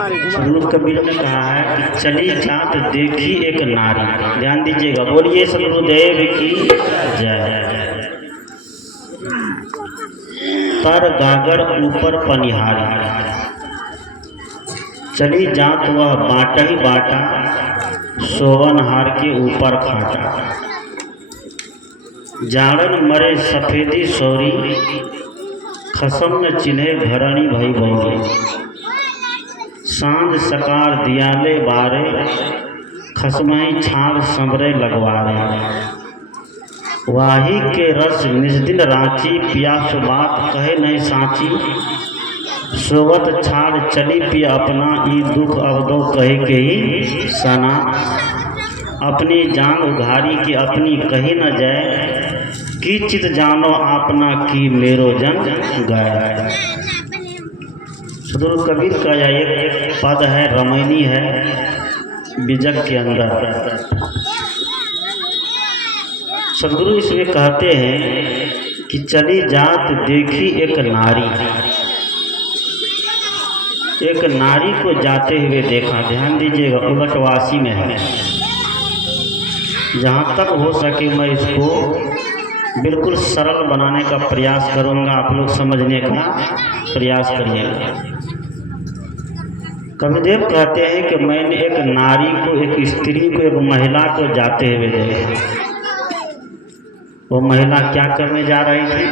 सदगुरु कबीर ने कहा है कि चली जात देखी एक नारी। ध्यान दीजिएगा, बोलिए सदगुरुदेव की जय। पर गागर ऊपर पनिहारी, चली जात वह बाटा ही बाटा, सोवन हार के ऊपर खाटा। जाड़न मरे सफेदी सौरी, खसम न चिन्हे घरणी भई बौरी। सांझ सकार दियाले बारे, खसमई छाड़ संबरे लगवारे। वाही के रस निज दिन रांची, पियास बात कहे नहीं साची। सोवत छाड़ चली पी अपना, ई दुख अवदो कहे के ही सना। अपनी जान उघारी की अपनी कही न जाए, की चित जानो आपना की मेरो जन गया। सदगुरु कबीर का यह एक पद है, रमैनी है बीजक के अंदर। सदगुरु इसमें कहते हैं कि चली जात देखी एक नारी, एक नारी को जाते हुए देखा। ध्यान दीजिएगा, उलटवासी में है। जहाँ तक हो सके मैं इसको बिल्कुल सरल बनाने का प्रयास करूँगा, आप लोग समझने का प्रयास करिएगा। कबीरदेव कहते हैं कि मैंने एक नारी को, एक स्त्री को, एक महिला को जाते हुए देखा। वो महिला क्या करने जा रही थी?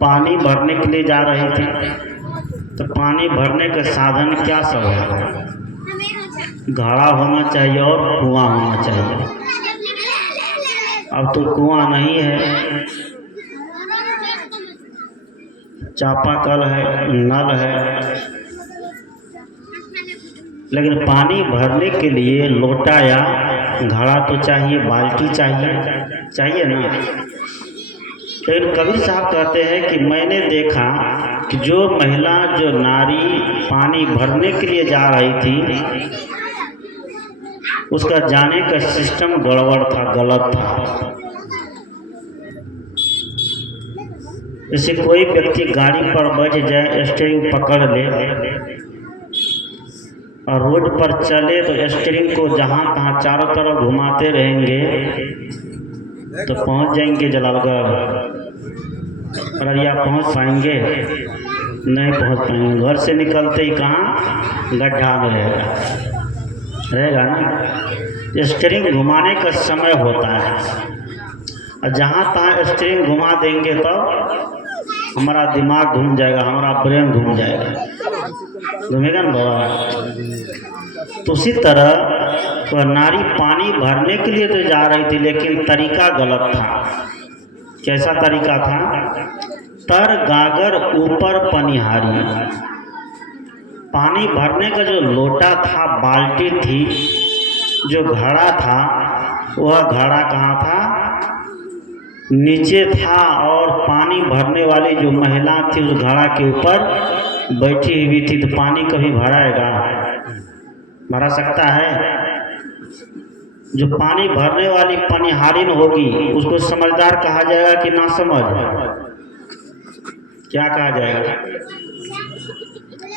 पानी भरने के लिए जा रही थी। तो पानी भरने का साधन क्या सब है? घड़ा होना चाहिए और कुआं होना चाहिए। अब तो कुआं नहीं है, चापाकल है, नल है। लेकिन पानी भरने के लिए लोटा या घड़ा तो चाहिए, बाल्टी चाहिए ना। लेकिन कबीर साहब कहते हैं कि मैंने देखा कि जो महिला, जो नारी पानी भरने के लिए जा रही थी, उसका जाने का सिस्टम गड़बड़ था, गलत था। जैसे कोई व्यक्ति गाड़ी पर बैठ जाए, स्टीयरिंग पकड़ ले और रोड पर चले तो स्टीयरिंग को जहाँ तहाँ चारों तरफ घुमाते रहेंगे तो पहुँच जाएंगे जलालगढ़, अररिया पहुँच पाएंगे? नहीं पहुँच पाएंगे। घर से निकलते ही कहाँ गड्ढा में रहेगा ना। स्टीयरिंग घुमाने का समय होता है, और जहाँ तहाँ स्टीयरिंग घुमा देंगे तो हमारा दिमाग घूम जाएगा, हमारा ब्रेन घूम जाएगा, घूमेगा ना बाबा। तो उसी तरह वह नारी पानी भरने के लिए तो जा रही थी, लेकिन तरीका गलत था। कैसा तरीका था? तर गागर ऊपर पनिहारी। पानी भरने का जो लोटा था, बाल्टी थी, जो घड़ा था, वह घड़ा कहाँ था? नीचे था। और पानी भरने वाली जो महिला थी उस घड़ा के ऊपर बैठी हुई थी। तो पानी कभी भराएगा? भरा सकता है? जो पानी भरने वाली पनिहारिन होगी उसको समझदार कहा जाएगा कि ना समझ? क्या कहा जाएगा?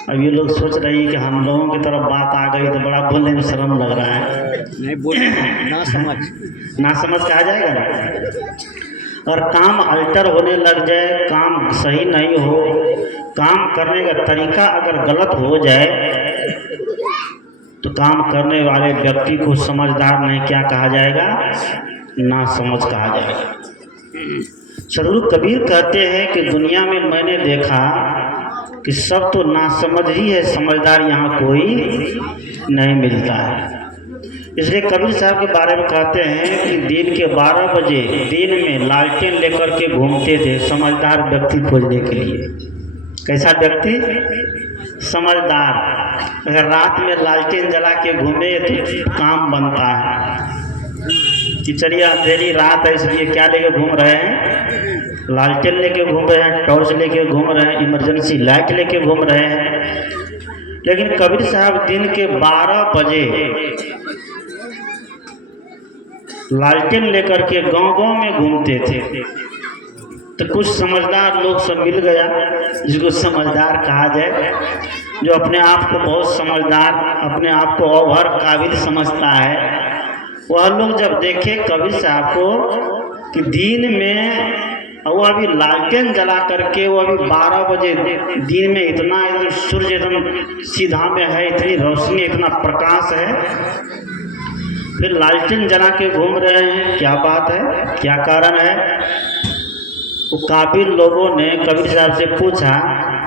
अब ये लोग सोच रहे हैं कि हम लोगों की तरफ बात आ गई तो बड़ा बोलने में शर्म लग रहा है। नहीं बोले ना समझ, ना समझ कहा जाएगा ना। और काम अल्टर होने लग जाए, काम सही नहीं हो, काम करने का तरीका अगर गलत हो जाए तो काम करने वाले व्यक्ति को समझदार नहीं क्या कहा जाएगा? ना समझ कहा जाएगा। सदगुरु कबीर कहते हैं कि दुनिया में मैंने देखा कि सब तो नासमझ ही है, समझदार यहाँ कोई नहीं मिलता है। इसलिए कबीर साहब के बारे में कहते हैं कि दिन के 12 बजे दिन में लालटेन लेकर के घूमते थे समझदार व्यक्ति खोजने के लिए। कैसा व्यक्ति? समझदार। अगर रात में लालटेन जला के घूमे तो काम बनता है कि चलिए अंधेरी रात है इसलिए क्या लेके घूम रहे हैं? लालटेन लेके घूम रहे हैं, टॉर्च लेके घूम रहे हैं, इमरजेंसी लाइट लेके घूम रहे हैं। लेकिन कबीर साहब दिन के 12 बजे लालटेन लेकर के गांव-गांव में घूमते थे। तो कुछ समझदार लोग सब मिल गया, जिसको समझदार कहा जाए, जो अपने आप को बहुत समझदार, अपने आप को ओवर काबिल समझता है। वह लोग जब देखे कबीर साहब को कि दिन में वो अभी लालटेन जला करके, वो अभी 12 बजे दिन में इतना एकदम सूर्य एकदम सीधा में है, इतनी रोशनी, इतना प्रकाश है, फिर लालटेन जला के घूम रहे हैं, क्या बात है, क्या कारण है? वो काबिल लोगों ने कबीर साहब से पूछा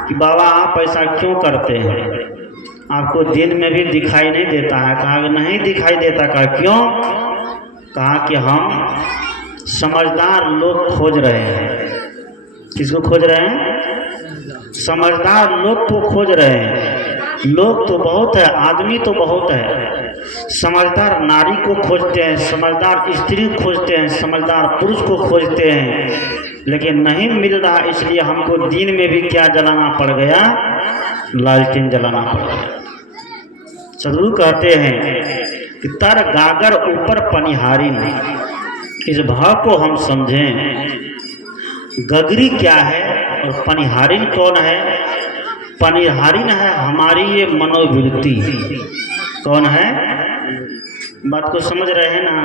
कि बाबा आप ऐसा क्यों करते हैं, आपको दिन में भी दिखाई नहीं देता है? कहा कि नहीं दिखाई देता। कहा क्यों? कहा कि हम समझदार लोग खोज रहे हैं। किसको खोज रहे हैं? समझदार लोग को खोज रहे हैं। लोग तो बहुत है, आदमी तो बहुत है, समझदार नारी को खोजते हैं, समझदार स्त्री को खोजते हैं, समझदार पुरुष को खोजते हैं, लेकिन नहीं मिल रहा। इसलिए हमको दिन में भी क्या जलाना पड़ गया? लालटेन जलाना पड़ गया। सदगुरु कहते हैं कि तर गागर ऊपर पनिहारी नहीं। इस भाव को हम समझें, गगरी क्या है और पनिहारिन कौन है? पनिहारिन है हमारी ये मनोवृत्ति। कौन है? बात को समझ रहे हैं ना?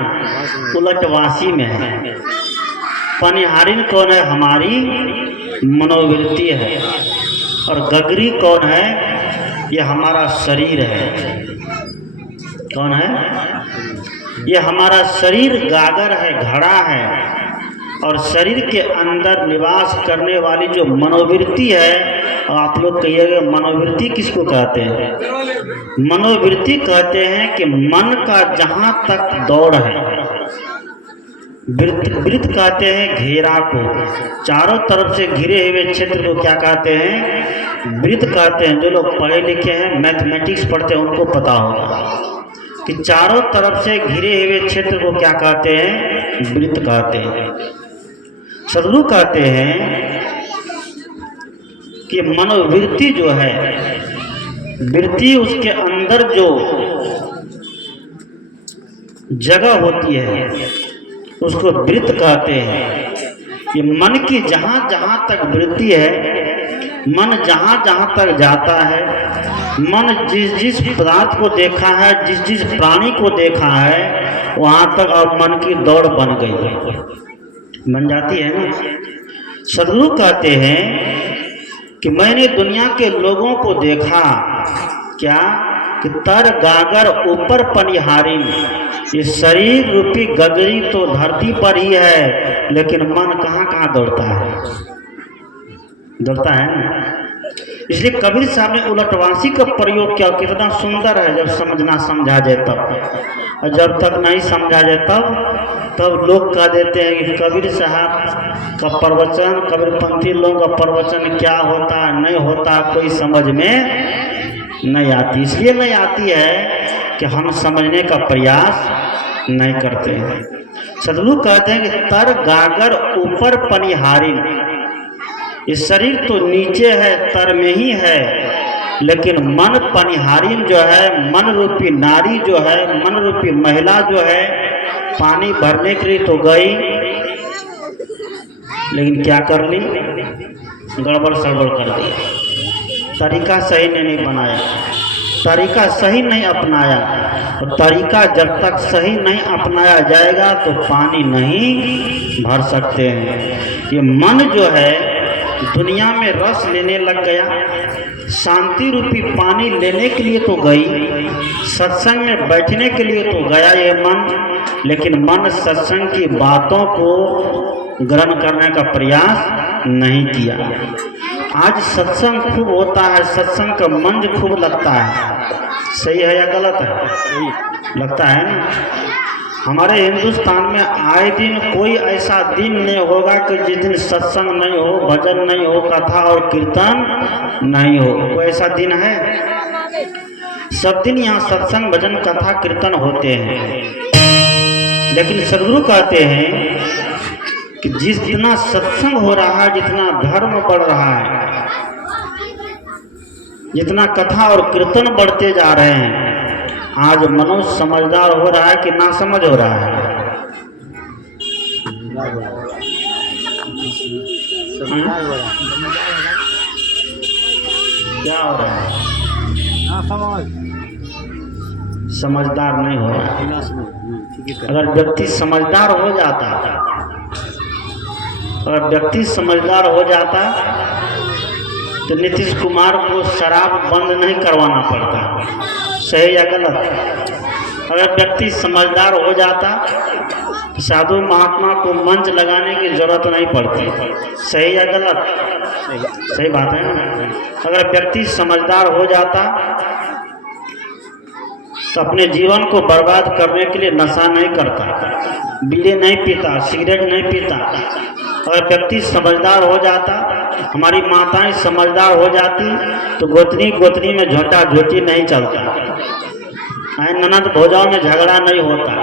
उलटवासी में है। पनिहारिन कौन है? हमारी मनोवृत्ति है। और गगरी कौन है? ये हमारा शरीर है। कौन है? ये हमारा शरीर गागर है, घड़ा है, और शरीर के अंदर निवास करने वाली जो मनोवृत्ति है, और आप लोग कहिएगा मनोवृत्ति किसको कहते हैं? मनोवृत्ति कहते हैं कि मन का जहाँ तक दौड़ है। वृत्त कहते हैं घेरा को, चारों तरफ से घिरे हुए क्षेत्र को क्या कहते हैं? वृत्त कहते हैं। जो लोग पढ़े लिखे हैं, मैथमेटिक्स पढ़ते हैं, उनको पता होगा कि चारों तरफ से घिरे हुए क्षेत्र को क्या कहते हैं? वृत्त कहते हैं। सदगुरु कहते हैं कि मनोवृत्ति जो है, वृत्ति उसके अंदर जो जगह होती है उसको वृत्त कहते हैं। ये मन की जहाँ जहाँ तक वृत्ति है, मन जहाँ जहाँ तक जाता है, मन जिस जिस पदार्थ को देखा है, जिस जिस प्राणी को देखा है, वहाँ तक अब मन की दौड़ बन गई है, बन जाती है ना। सदगुरु कहते हैं कि मैंने दुनिया के लोगों को देखा, क्या कि तर गागर ऊपर पनिहारी। ये शरीर रूपी गगरी तो धरती पर ही है, लेकिन मन कहाँ कहाँ दौड़ता है? दौड़ता है ना। इसलिए कबीर साहब ने उलटवासी का प्रयोग किया। कितना सुंदर है जब समझना समझा जाए तब, और जब तक नहीं समझा जाए तब लोग कह देते हैं कि कबीर साहब का प्रवचन, कबीरपंथी लोगों का प्रवचन क्या होता नहीं होता कोई समझ में नहीं आती। इसलिए नहीं आती है कि हम समझने का प्रयास नहीं करते हैं। सदगुरु कहते हैं कि तर गागर ऊपर पनिहारी। ये शरीर तो नीचे है, तर में ही है, लेकिन मन पनिहारिन जो है, मन रूपी नारी जो है, मन रूपी महिला जो है, पानी भरने के लिए तो गई, लेकिन क्या कर ली? गड़बड़ सड़बड़ कर दी। तरीका सही नहीं बनाया, तरीका सही नहीं अपनाया। तो तरीका जब तक सही नहीं अपनाया जाएगा तो पानी नहीं भर सकते हैं। ये मन जो है दुनिया में रस लेने लग गया, शांति रूपी पानी लेने के लिए तो गई, सत्संग में बैठने के लिए तो गया ये मन, लेकिन मन सत्संग की बातों को ग्रहण करने का प्रयास नहीं किया। आज सत्संग खूब होता है, सत्संग का मंच खूब लगता है, सही है या गलत है? लगता है ना। हमारे हिंदुस्तान में आए दिन कोई ऐसा दिन नहीं होगा कि जिस दिन सत्संग नहीं हो, भजन नहीं हो, कथा और कीर्तन नहीं हो। कोई ऐसा दिन है? सब दिन यहाँ सत्संग भजन कथा कीर्तन होते हैं। लेकिन सदगुरु कहते हैं कि जितना सत्संग हो रहा है, जितना धर्म बढ़ रहा है, जितना कथा और कीर्तन बढ़ते जा रहे हैं, आज मनुष्य समझदार हो रहा है कि ना समझ हो रहा है? समझदार हो रहा है। क्या हो रहा है? ना समझ, समझदार नहीं हो रहा है। ना समझ। ठीक है। अगर व्यक्ति समझदार हो जाता, अगर व्यक्ति समझदार हो जाता तो नीतीश कुमार को शराब बंद नहीं करवाना पड़ता। सही या गलत? अगर व्यक्ति समझदार हो जाता तो साधु महात्मा को मंच लगाने की जरूरत नहीं पड़ती। सही या गलत? सही बात है ना? अगर व्यक्ति समझदार हो जाता तो अपने जीवन को बर्बाद करने के लिए नशा नहीं करता, बीड़ी नहीं पीता, सिगरेट नहीं पीता। अगर व्यक्ति समझदार हो जाता, हमारी माताएं समझदार हो जाती तो गोतनी गोतनी में झोटा झोटी नहीं चलता, ननद भौजाओं में झगड़ा नहीं होता,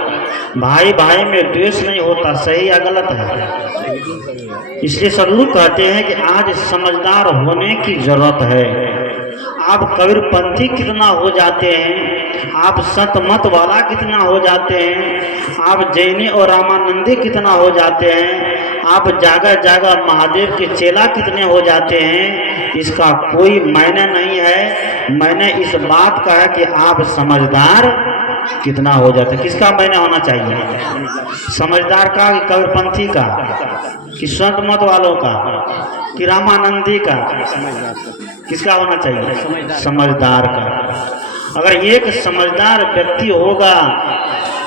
भाई भाई में द्वेष नहीं होता। सही या गलत है? इसलिए सब लोग कहते हैं कि आज समझदार होने की जरूरत है। आप कबीरपंथी कितना हो जाते हैं, आप सतमत वाला कितना हो जाते हैं, आप जैनी और रामानंदी कितना हो जाते हैं, आप जागा जागा महादेव के चेला कितने हो जाते हैं, इसका कोई मायने नहीं है। मैंने इस बात का है कि आप समझदार कितना हो जाते हैं। किसका मायने होना चाहिए? समझदार का कि कबीरपंथी का कि संत मत वालों का कि रामानंदी का? किसका होना चाहिए? समझदार का। अगर एक समझदार व्यक्ति होगा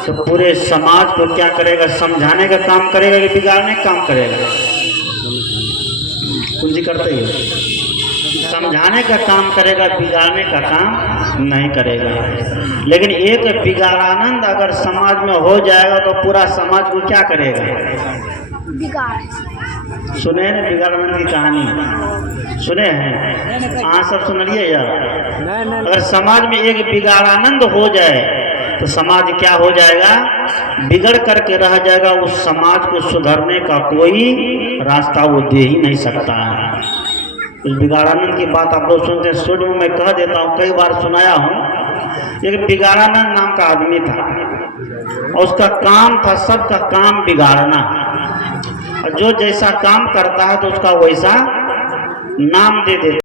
तो पूरे समाज को क्या करेगा? समझाने का काम करेगा कि बिगाड़ने का काम करेगा? कुंजी करते ही समझाने का काम करेगा, बिगाड़ने का काम नहीं करेगा। लेकिन एक बिगाड़ानंद अगर समाज में हो जाएगा तो पूरा समाज को क्या करेगा? सुने ना बिगाड़ानंद की कहानी? सुने हैं? हाँ, सब सुन लिए यार? अगर समाज में एक बिगाड़ानंद हो जाए तो समाज क्या हो जाएगा? बिगड़ करके रह जाएगा। उस समाज को सुधरने का कोई रास्ता वो दे ही नहीं सकता है। उस बिगाड़ानंद की बात आप लोग सुनते हैं, शुरू में मैं कह देता हूँ, कई बार सुनाया हूँ। एक बिगाड़ानंद नाम का आदमी था और उसका काम था सबका काम बिगाड़ना, और जो जैसा काम करता है तो उसका वैसा नाम दे देता।